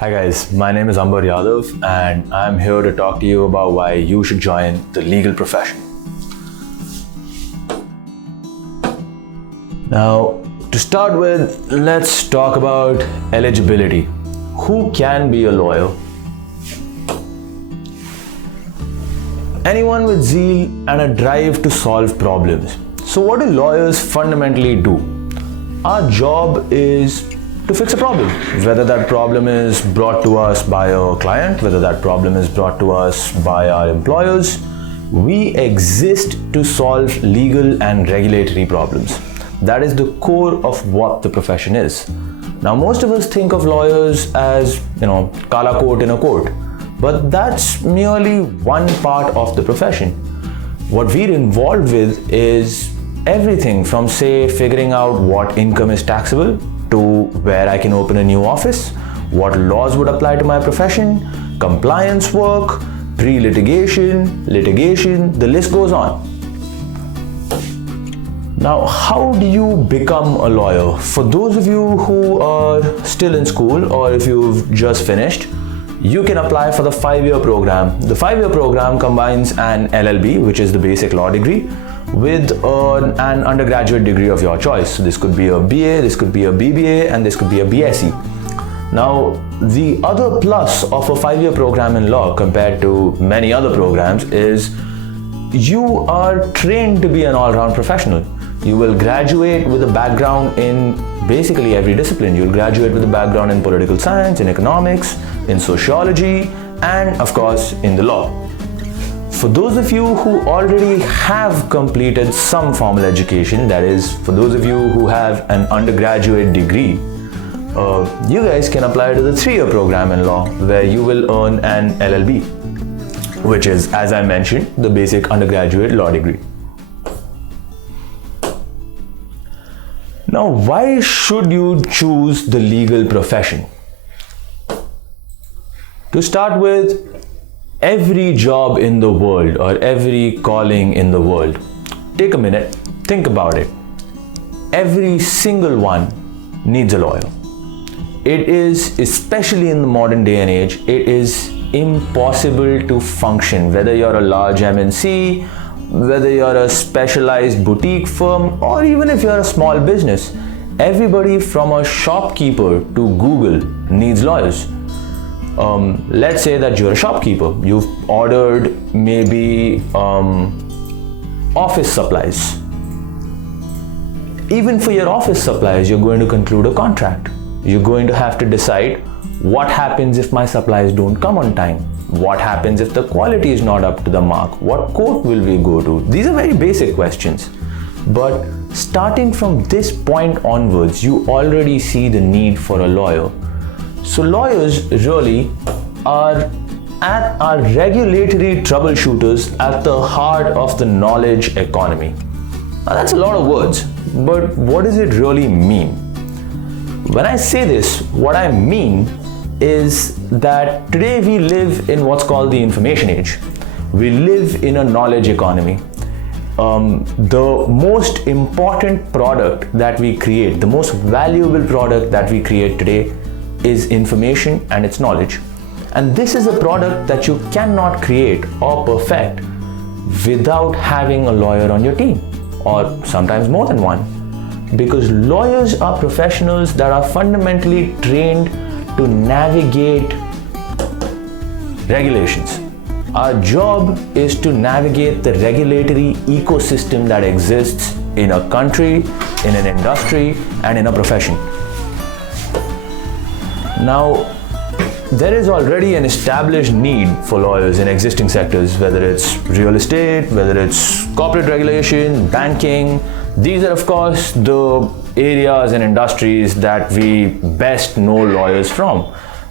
Hi guys, my name is Ambar Yadav and I'm here to talk to you about why you should join the legal profession. Now, to start with, let's talk about eligibility. Who can be a lawyer? Anyone with zeal and a drive to solve problems. So what do lawyers fundamentally do? Our job is to fix a problem, whether that problem is brought to us by a client, whether that problem is brought to us by our employers. We exist to solve legal and regulatory problems. That is the core of what the profession is. Now, most of us think of lawyers as, kala coat in a court, but that's merely one part of the profession. What we're involved with is everything from, say, figuring out what income is taxable, to where I can open a new office, what laws would apply to my profession, compliance work, pre-litigation, litigation, the list goes on. Now, how do you become a lawyer? For those of you who are still in school or if you've just finished, you can apply for the 5-year program. The 5-year program combines an LLB, which is the basic law degree, with an undergraduate degree of your choice. So this could be a BA, this could be a BBA, and this could be a BSc. Now, the other plus of a 5-year program in law compared to many other programs is you are trained to be an all-round professional. You will graduate with a background in basically every discipline. You'll graduate with a background in political science, in economics, in sociology, and of course in the law. For those of you who already have completed some formal education, that is, for those of you who have an undergraduate degree, you guys can apply to the 3-year program in law, where you will earn an LLB, which is, as I mentioned, the basic undergraduate law degree. Now, why should you choose the legal profession? To start with, every job in the world or every calling in the world, take a minute, think about it. Every single one needs a lawyer. It is, especially in the modern day and age, it is impossible to function, whether you're a large MNC, whether you're a specialized boutique firm, or even if you're a small business. Everybody from a shopkeeper to Google needs lawyers. Let's say that you're a shopkeeper. You've ordered maybe office supplies. Even for your office supplies, you're going to conclude a contract. You're going to have to decide what happens if my supplies don't come on time. What happens if the quality is not up to the mark? What court will we go to? These are very basic questions. But starting from this point onwards, you already see the need for a lawyer. So lawyers really are regulatory troubleshooters at the heart of the knowledge economy. Now that's a lot of words, but what does it really mean? When I say this, what I mean is that today we live in what's called the information age. We live in a knowledge economy. The most important product that we create, the most valuable product that we create today is information and its knowledge. And this is a product that you cannot create or perfect without having a lawyer on your team, or sometimes more than one. Because lawyers are professionals that are fundamentally trained to navigate regulations. Our job is to navigate the regulatory ecosystem that exists in a country, in an industry, and in a profession. Now, there is already an established need for lawyers in existing sectors, whether it's real estate, whether it's corporate regulation, banking. These are, of course, the areas and industries that we best know lawyers from.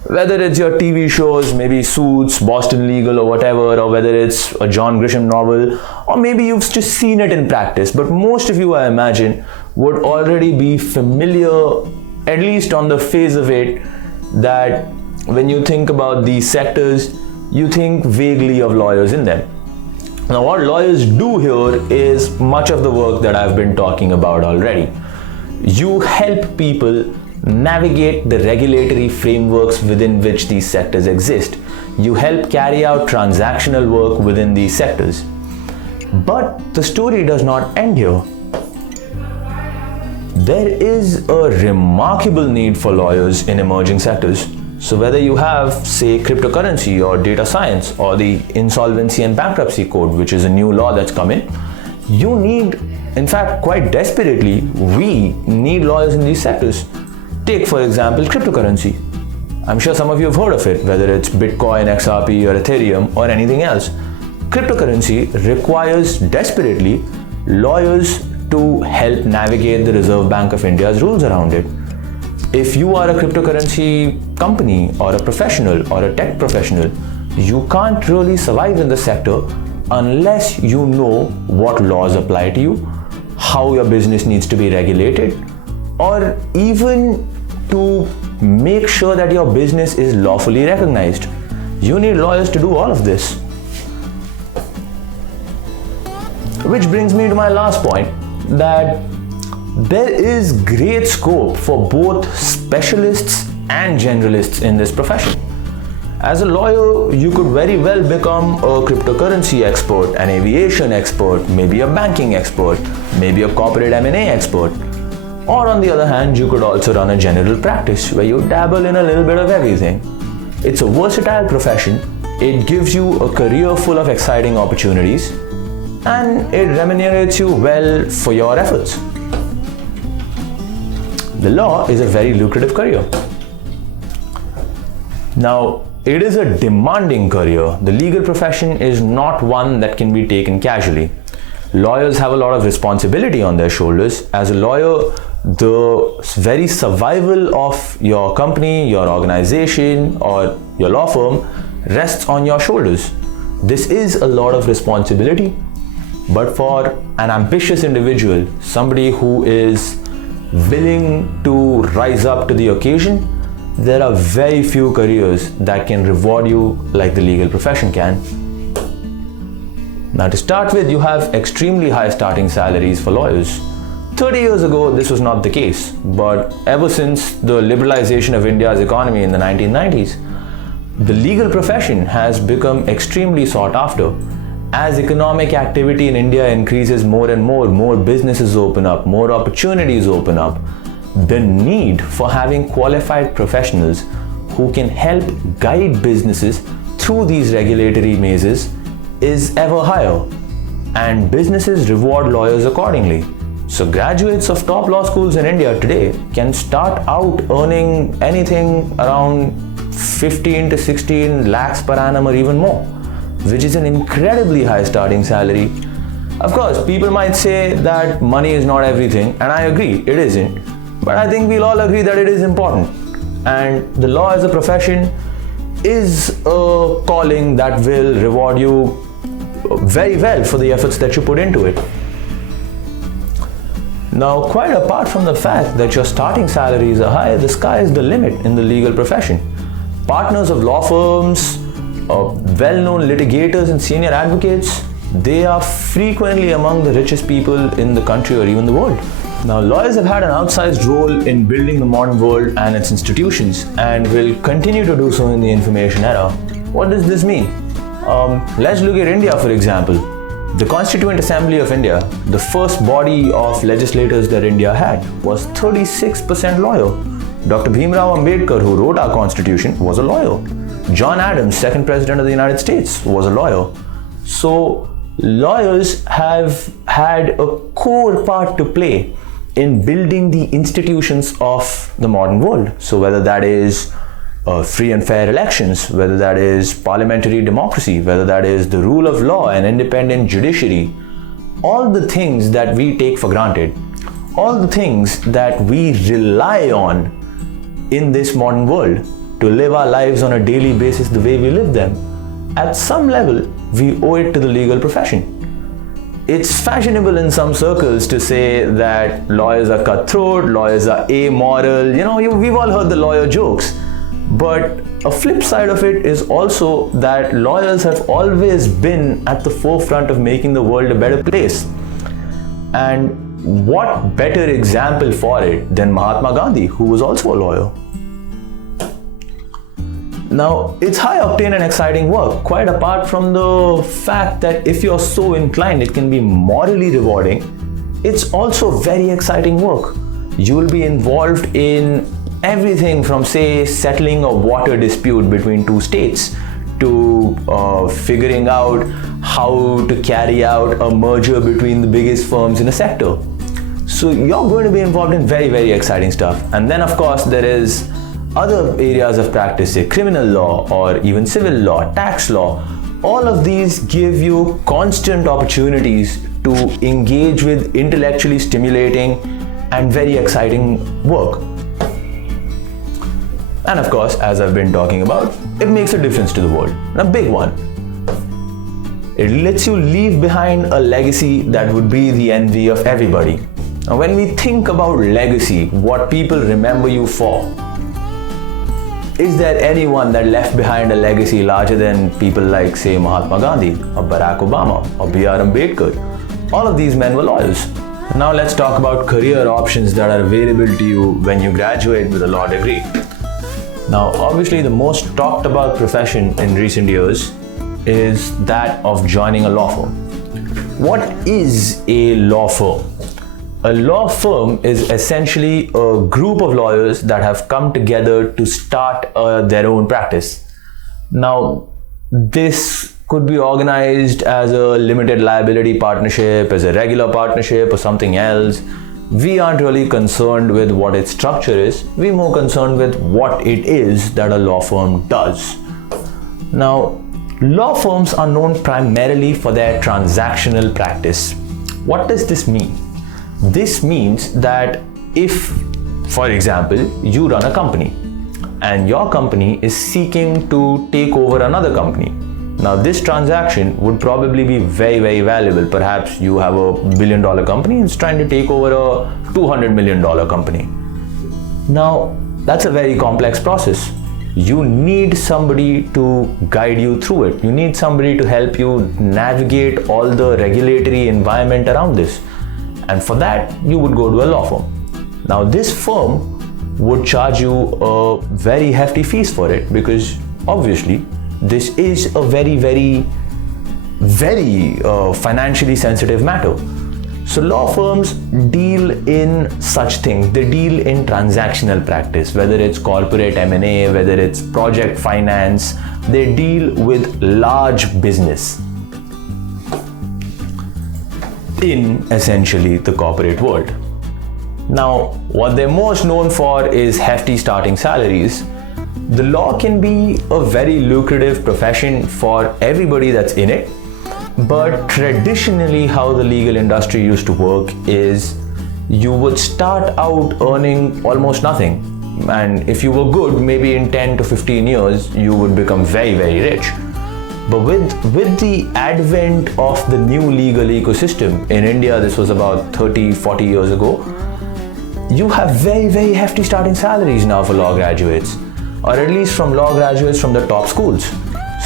Whether it's your TV shows, maybe Suits, Boston Legal or whatever, or whether it's a John Grisham novel, or maybe you've just seen it in practice. But most of you, I imagine, would already be familiar, at least on the face of it, that when you think about these sectors, you think vaguely of lawyers in them. Now, what lawyers do here is much of the work that I've been talking about already. You help people navigate the regulatory frameworks within which these sectors exist. You help carry out transactional work within these sectors. But the story does not end here. There is a remarkable need for lawyers in emerging sectors. So whether you have, say, cryptocurrency or data science or the insolvency and bankruptcy code, which is a new law that's come in, you need, in fact, quite desperately, we need lawyers in these sectors. Take, for example, cryptocurrency. I'm sure some of you have heard of it, whether it's Bitcoin, XRP, or Ethereum, or anything else. Cryptocurrency requires desperately lawyers to help navigate the Reserve Bank of India's rules around it. If you are a cryptocurrency company or a professional or a tech professional, you can't really survive in the sector unless you know what laws apply to you, how your business needs to be regulated, or even to make sure that your business is lawfully recognized. You need lawyers to do all of this. Which brings me to my last point, that there is great scope for both specialists and generalists in this profession. As a lawyer, you could very well become a cryptocurrency expert, an aviation expert, maybe a banking expert, maybe a corporate M&A expert. Or on the other hand, you could also run a general practice where you dabble in a little bit of everything. It's a versatile profession, it gives you a career full of exciting opportunities, and it remunerates you well for your efforts. The law is a very lucrative career. Now, it is a demanding career. The legal profession is not one that can be taken casually. Lawyers have a lot of responsibility on their shoulders. As a lawyer, the very survival of your company, your organization, or your law firm rests on your shoulders. This is a lot of responsibility, but for an ambitious individual, somebody who is willing to rise up to the occasion, there are very few careers that can reward you like the legal profession can. Now, to start with, you have extremely high starting salaries for lawyers. 30 years ago, this was not the case, but ever since the liberalization of India's economy in the 1990s, the legal profession has become extremely sought after. As economic activity in India increases more and more businesses open up, more opportunities open up, the need for having qualified professionals who can help guide businesses through these regulatory mazes is ever higher, and businesses reward lawyers accordingly. So graduates of top law schools in India today can start out earning anything around 15 to 16 lakhs per annum or even more, which is an incredibly high starting salary. Of course, people might say that money is not everything, and I agree, it isn't. But I think we'll all agree that it is important. And the law as a profession is a calling that will reward you very well for the efforts that you put into it. Now, quite apart from the fact that your starting salaries are high, the sky is the limit in the legal profession. Partners of law firms, well-known litigators and senior advocates, they are frequently among the richest people in the country or even the world. Now, lawyers have had an outsized role in building the modern world and its institutions, and will continue to do so in the information era. What does this mean? Let's look at India, for example. The Constituent Assembly of India, the first body of legislators that India had, was 36% lawyer. Dr. Bhimrao Ambedkar, who wrote our constitution, was a lawyer. John Adams, second president of the United States, was a lawyer. So, lawyers have had a core part to play in building the institutions of the modern world. So whether that is free and fair elections, whether that is parliamentary democracy, whether that is the rule of law and independent judiciary, all the things that we take for granted, all the things that we rely on in this modern world to live our lives on a daily basis the way we live them, at some level we owe it to the legal profession. It's fashionable in some circles to say that lawyers are cutthroat, lawyers are amoral, we've all heard the lawyer jokes. But a flip side of it is also that lawyers have always been at the forefront of making the world a better place. And what better example for it than Mahatma Gandhi, who was also a lawyer? Now, it's high octane and exciting work, quite apart from the fact that if you're so inclined, it can be morally rewarding. It's also very exciting work. You will be involved in everything from, say, settling a water dispute between two states to figuring out how to carry out a merger between the biggest firms in a sector. So you're going to be involved in very, very exciting stuff. And then, of course, there is other areas of practice, say criminal law or even civil law, tax law. All of these give you constant opportunities to engage with intellectually stimulating and very exciting work. And of course, as I've been talking about, it makes a difference to the world, a big one. It lets you leave behind a legacy that would be the envy of everybody. Now, when we think about legacy, what people remember you for, is there anyone that left behind a legacy larger than people like, say, Mahatma Gandhi or Barack Obama or B.R. Ambedkar? All of these men were lawyers. Now let's talk about career options that are available to you when you graduate with a law degree. Now, obviously, the most talked about profession in recent years is that of joining a law firm. What is a law firm? A law firm is essentially a group of lawyers that have come together to start their own practice. Now, this could be organized as a limited liability partnership, as a regular partnership, or something else. We aren't really concerned with what its structure is. We're more concerned with what it is that a law firm does. Now, law firms are known primarily for their transactional practice. What does this mean? This means that if, for example, you run a company and your company is seeking to take over another company. Now, this transaction would probably be very, very valuable. Perhaps you have a $1 billion company and it's trying to take over a $200 million company. Now, that's a very complex process. You need somebody to guide you through it. You need somebody to help you navigate all the regulatory environment around this. And for that, you would go to a law firm. Now, this firm would charge you a very hefty fees for it because obviously this is a very, very, very financially sensitive matter. So law firms deal in such things. They deal in transactional practice, whether it's corporate M&A, whether it's project finance. They deal with large business in essentially the corporate world. Now, what they're most known for is hefty starting salaries. The law can be a very lucrative profession for everybody that's in it, but traditionally how the legal industry used to work is you would start out earning almost nothing, and if you were good, maybe in 10 to 15 years you would become very, very rich. But with the advent of the new legal ecosystem, in India this was about 30-40 years ago, you have very, very hefty starting salaries now for law graduates, or at least from law graduates from the top schools.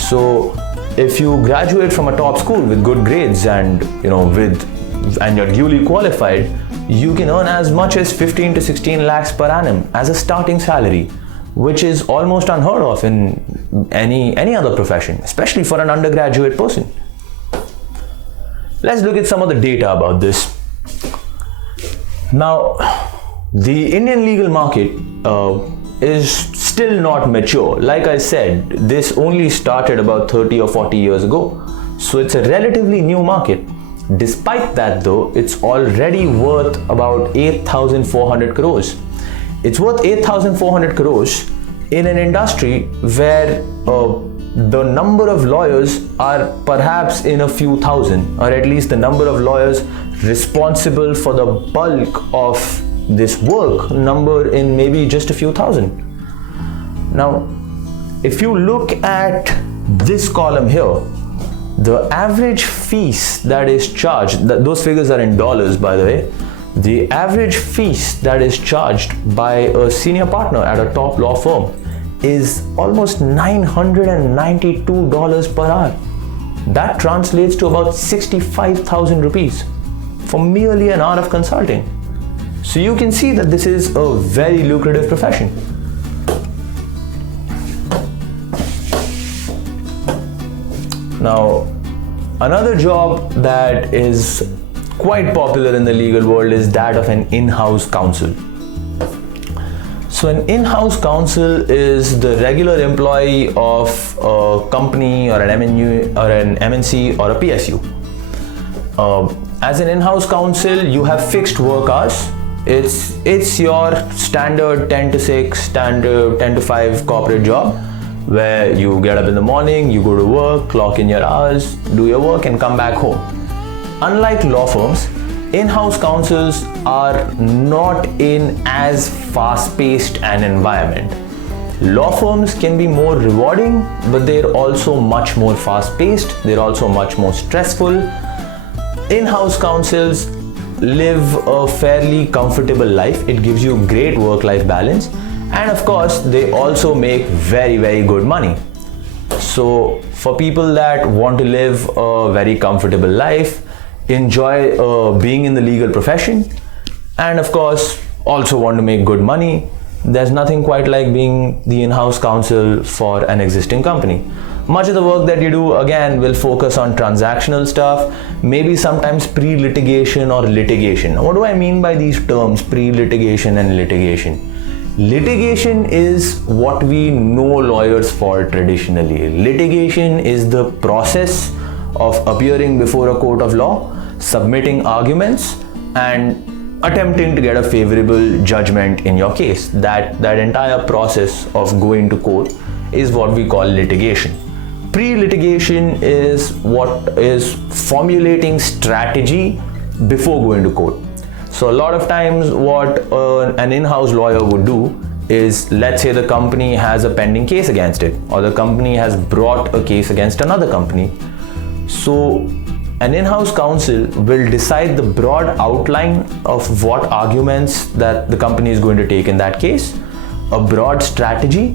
So if you graduate from a top school with good grades and you're duly qualified, you can earn as much as 15 to 16 lakhs per annum as a starting salary, which is almost unheard of in any other profession, especially for an undergraduate person. Let's look at some of the data about this. Now, the Indian legal market is still not mature. Like I said, this only started about 30 or 40 years ago. So it's a relatively new market. Despite that though, it's already worth about 8,400 crores. It's worth 8,400 crores in an industry where the number of lawyers are perhaps in a few thousand, or at least the number of lawyers responsible for the bulk of this work number in maybe just a few thousand. Now, if you look at this column here, the average fees that is charged, those figures are in dollars by the way, the average fees that is charged by a senior partner at a top law firm is almost $992 per hour. That translates to about 65,000 rupees for merely an hour of consulting. So you can see that this is a very lucrative profession. Now, another job that is quite popular in the legal world is that of an in-house counsel. So an in-house counsel is the regular employee of a company or an MNC or a PSU. As an in-house counsel, you have fixed work hours. It's your standard 10 to 6, standard 10 to 5 corporate job, where you get up in the morning, you go to work, clock in your hours, do your work and come back home. Unlike law firms, in-house counsels are not in as fast-paced an environment. Law firms can be more rewarding, but they're also much more fast-paced, they're also much more stressful. In-house counsels live a fairly comfortable life. It gives you great work-life balance, and of course they also make very, very good money. So for people that want to live a very comfortable life, enjoy being in the legal profession, and of course also want to make good money, there's nothing quite like being the in-house counsel for an existing company. Much of the work that you do, again, will focus on transactional stuff, maybe sometimes pre-litigation or litigation. What do I mean by these terms, pre-litigation and litigation? Litigation is what we know lawyers for traditionally. Litigation is the process of appearing before a court of law, submitting arguments, and attempting to get a favorable judgment in your case. That entire process of going to court is what we call litigation. Pre-litigation is what is formulating strategy before going to court. So a lot of times what an in-house lawyer would do is, let's say the company has a pending case against it, or the company has brought a case against another company. So an in-house counsel will decide the broad outline of what arguments that the company is going to take in that case, a broad strategy,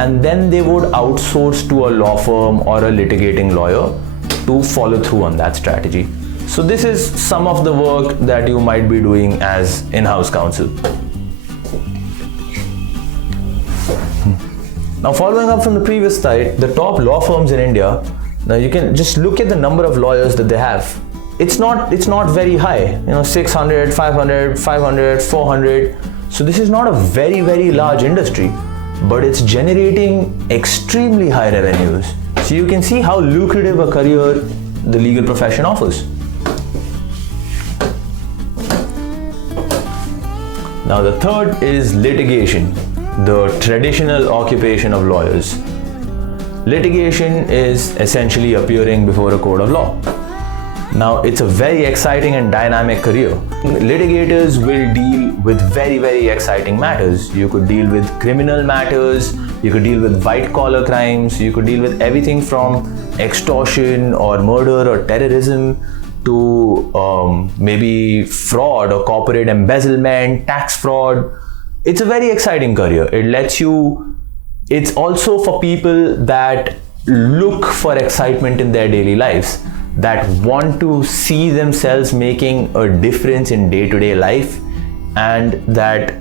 and then they would outsource to a law firm or a litigating lawyer to follow through on that strategy. So this is some of the work that you might be doing as in-house counsel. Now, following up from the previous slide, the top law firms in India, now you can just look at the number of lawyers that they have. It's not very high, 600, 500, 500, 400. So this is not a very, very large industry, but it's generating extremely high revenues. So you can see how lucrative a career the legal profession offers. Now the third is litigation, the traditional occupation of lawyers. Litigation is essentially appearing before a court of law. Now it's a very exciting and dynamic career. Litigators will deal with very, very exciting matters. You could deal with criminal matters, you could deal with white collar crimes, you could deal with everything from extortion or murder or terrorism to maybe fraud or corporate embezzlement, tax fraud. It's a very exciting career. It's also for people that look for excitement in their daily lives, that want to see themselves making a difference in day-to-day life, and that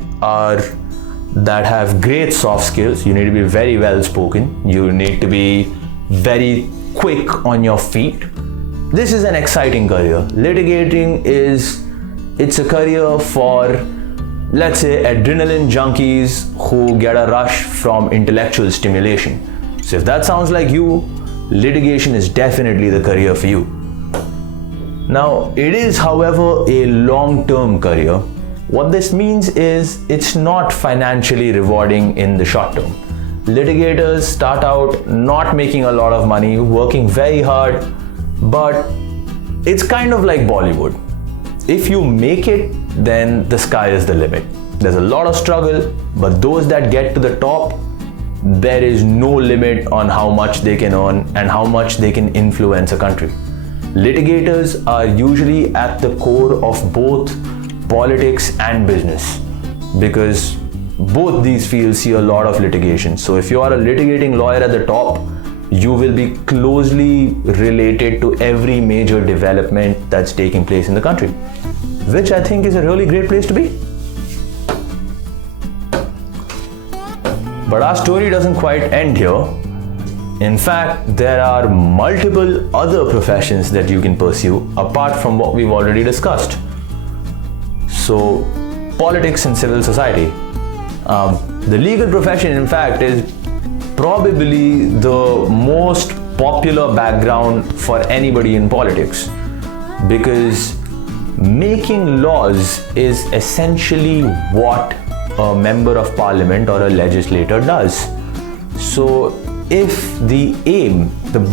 have great soft skills. You need to be very well spoken. You need to be very quick on your feet. This is an exciting career. Litigating it's a career for, let's say, adrenaline junkies who get a rush from intellectual stimulation. So if that sounds like you, litigation is definitely the career for you. Now, it is, however, a long-term career. What this means is it's not financially rewarding in the short term. Litigators start out not making a lot of money, working very hard, but it's kind of like Bollywood. If you make it, then the sky is the limit. There's a lot of struggle, but those that get to the top, there is no limit on how much they can earn and how much they can influence a country. Litigators are usually at the core of both politics and business, because both these fields see a lot of litigation. So if you are a litigating lawyer at the top, you will be closely related to every major development that's taking place in the country. which I think is a really great place to be. But our story doesn't quite end here. In fact, there are multiple other professions that you can pursue apart from what we've already discussed. So, politics and civil society. The legal profession, in fact, is probably the most popular background for anybody in politics, because making laws is essentially what a member of parliament or a legislator does. So if the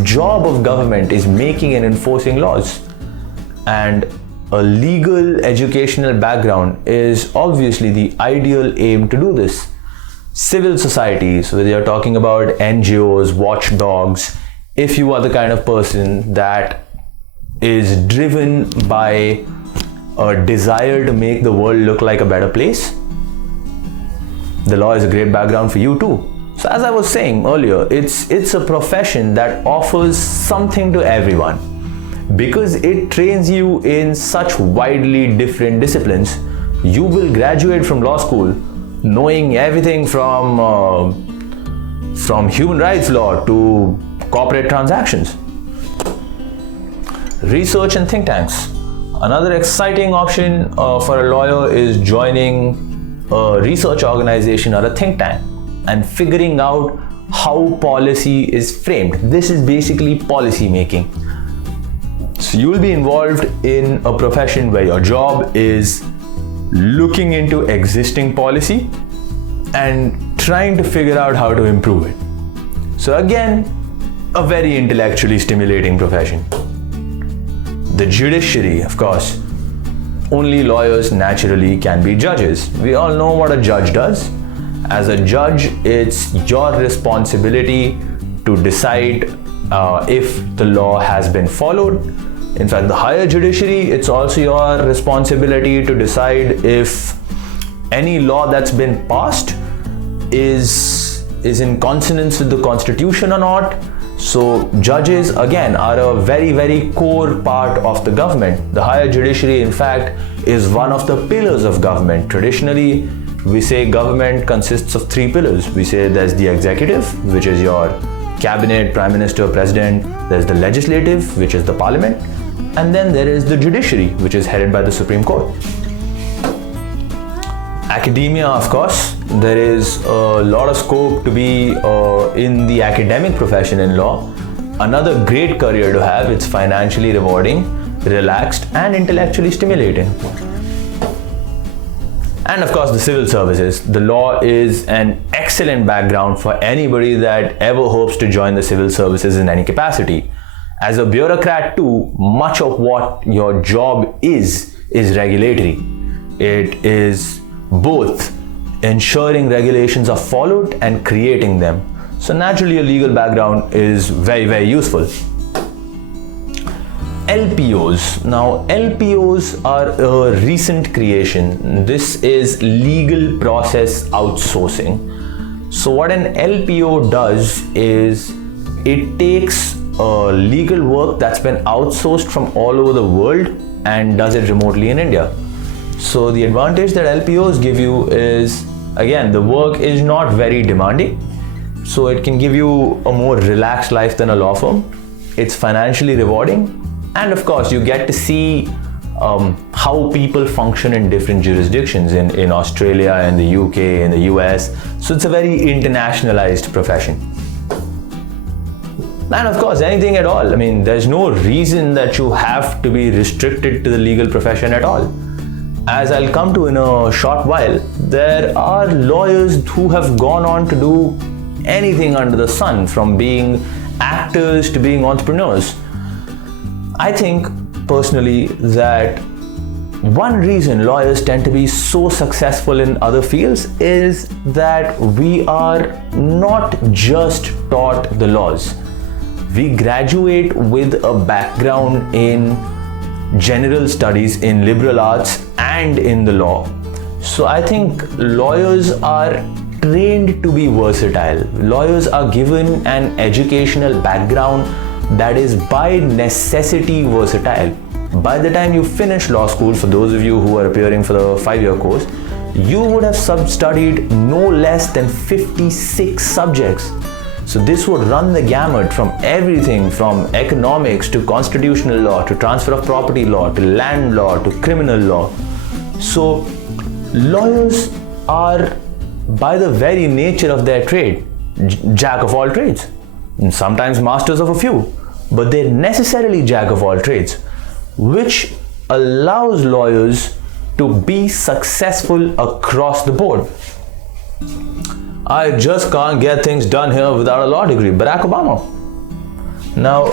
job of government is making and enforcing laws, and a legal educational background is obviously the ideal aim to do this. Civil society, so whether you're talking about NGOs, watchdogs, if you are the kind of person that is driven by a desire to make the world look like a better place, the law is a great background for you too. So as I was saying earlier, it's a profession that offers something to everyone, because it trains you in such widely different disciplines. You will graduate from law school knowing everything from human rights law to corporate transactions. Research and think tanks. Another exciting option for a lawyer is joining a research organization or a think tank and figuring out how policy is framed. This is basically policy making. So you will be involved in a profession where your job is looking into existing policy and trying to figure out how to improve it. So again, a very intellectually stimulating profession. The judiciary, of course. Only lawyers naturally can be judges. We all know what a judge does. As a judge, it's your responsibility to decide if the law has been followed. In fact, the higher judiciary, it's also your responsibility to decide if any law that's been passed is in consonance with the Constitution or not. So judges, again, are a very, very core part of the government. The higher judiciary, in fact, is one of the pillars of government. Traditionally, we say government consists of three pillars. We say there's the executive, which is your cabinet, prime minister, president. There's the legislative, which is the parliament. And then there is the judiciary, which is headed by the Supreme Court. Academia, of course, there is a lot of scope to be in the academic profession in law. Another great career to have. It's financially rewarding, relaxed, and intellectually stimulating. And of course, the civil services. The law is an excellent background for anybody that ever hopes to join the civil services in any capacity. As a bureaucrat too, much of what your job is regulatory. It is both ensuring regulations are followed and creating them. So naturally, a legal background is very, very useful. LPOs. Now, LPOs are a recent creation. This is legal process outsourcing. So what an LPO does is it takes legal work that's been outsourced from all over the world and does it remotely in India. So the advantage that LPOs give you is, again, the work is not very demanding. So it can give you a more relaxed life than a law firm. It's financially rewarding. And of course, you get to see how people function in different jurisdictions in Australia, in the UK, in the US. So it's a very internationalized profession. And of course, anything at all. I mean, there's no reason that you have to be restricted to the legal profession at all. As I'll come to in a short while, there are lawyers who have gone on to do anything under the sun, from being actors to being entrepreneurs. I think personally that one reason lawyers tend to be so successful in other fields is that we are not just taught the laws. We graduate with a background in general studies, in liberal arts, and in the law. So I think lawyers are trained to be versatile. Lawyers are given an educational background that is by necessity versatile. by the time you finish law school, for those of you who are appearing for the 5-year course, you would have studied no less than 56 subjects. So this would run the gamut from everything from economics to constitutional law to transfer of property law to land law to criminal law. So lawyers are, by the very nature of their trade, jack of all trades, and sometimes masters of a few, but they're necessarily jack of all trades, which allows lawyers to be successful across the board. I just can't get things done here without a law degree. Barack Obama. Now,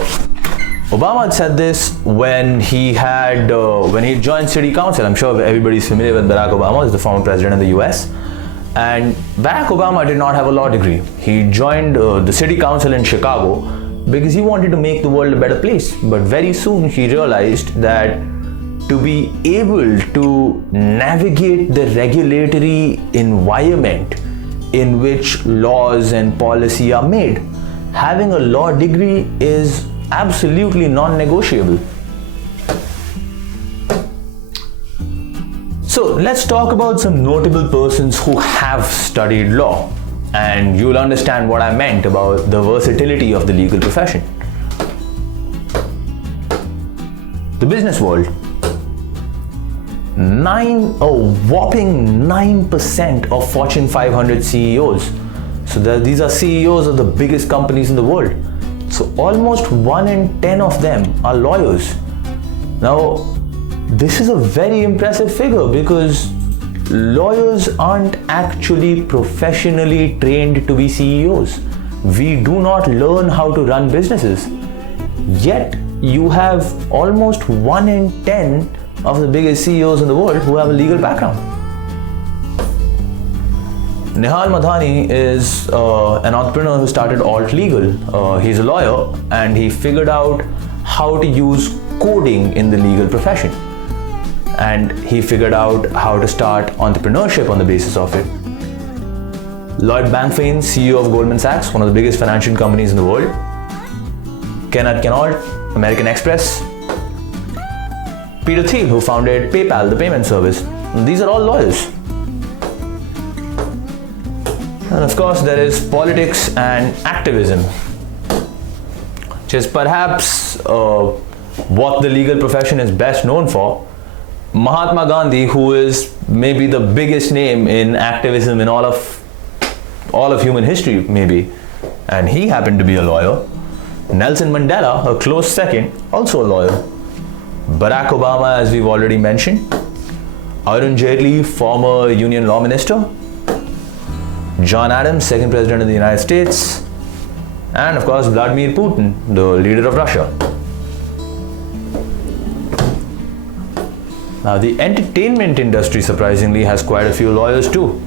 Obama had said this when he joined City Council. I'm sure everybody's familiar with Barack Obama, he's the former president of the US. And Barack Obama did not have a law degree. He joined the City Council in Chicago because he wanted to make the world a better place. But very soon he realized that to be able to navigate the regulatory environment in which laws and policy are made, having a law degree is absolutely non-negotiable. So let's talk about some notable persons who have studied law, and you'll understand what I meant about the versatility of the legal profession. The business world. A whopping 9% of Fortune 500 CEOs. So these are CEOs of the biggest companies in the world. So almost 1 in 10 of them are lawyers. Now, this is a very impressive figure because lawyers aren't actually professionally trained to be CEOs. We do not learn how to run businesses. Yet, you have almost 1 in 10 of the biggest CEOs in the world who have a legal background. Nihal Madhani is an entrepreneur who started Alt Legal. He's a lawyer and he figured out how to use coding in the legal profession. And he figured out how to start entrepreneurship on the basis of it. Lloyd Bankfein, CEO of Goldman Sachs, one of the biggest financial companies in the world. Kenneth Kenault, American Express. Peter Thiel, who founded PayPal, the payment service. These are all lawyers. And of course, there is politics and activism, which is perhaps what the legal profession is best known for. Mahatma Gandhi, who is maybe the biggest name in activism in all of human history, maybe, and he happened to be a lawyer. Nelson Mandela, a close second, also a lawyer. Barack Obama, as we've already mentioned. Arun Jaitley, former Union Law Minister. John Adams, second President of the United States. And of course, Vladimir Putin, the leader of Russia. Now, the entertainment industry, surprisingly, has quite a few lawyers too.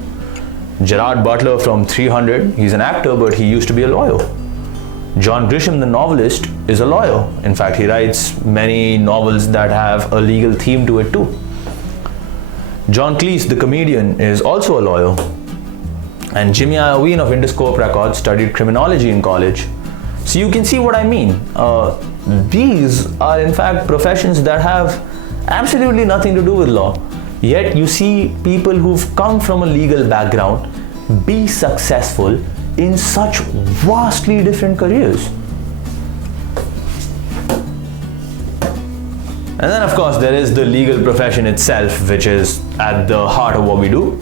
Gerard Butler from 300, he's an actor, but he used to be a lawyer. John Grisham, the novelist, is a lawyer. In fact, he writes many novels that have a legal theme to it too. John Cleese, the comedian, is also a lawyer. And Jimmy Iovine of Interscope Records studied criminology in college. So you can see what I mean. These are in fact professions that have absolutely nothing to do with law. Yet you see people who've come from a legal background be successful in such vastly different careers. And then of course there is the legal profession itself, which is at the heart of what we do.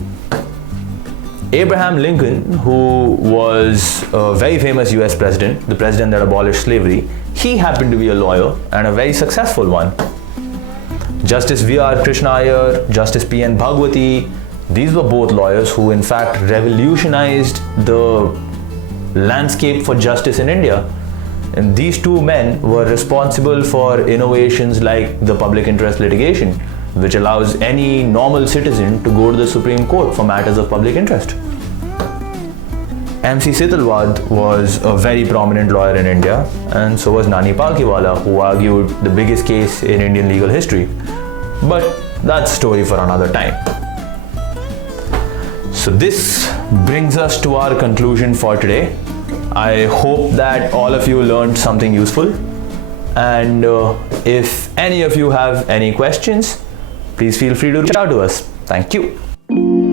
Abraham Lincoln, who was a very famous US president, the president that abolished slavery, he happened to be a lawyer and a very successful one. Justice V.R. Krishna Iyer, Justice P.N. Bhagwati, these were both lawyers who in fact revolutionized the landscape for justice in India. And these two men were responsible for innovations like the public interest litigation, which allows any normal citizen to go to the Supreme Court for matters of public interest. MC Sitalwad was a very prominent lawyer in India, and so was Nani Palkhiwala, who argued the biggest case in Indian legal history. But that's a story for another time. So this brings us to our conclusion for today. I hope that all of you learned something useful, and if any of you have any questions, please feel free to reach out to us. Thank you.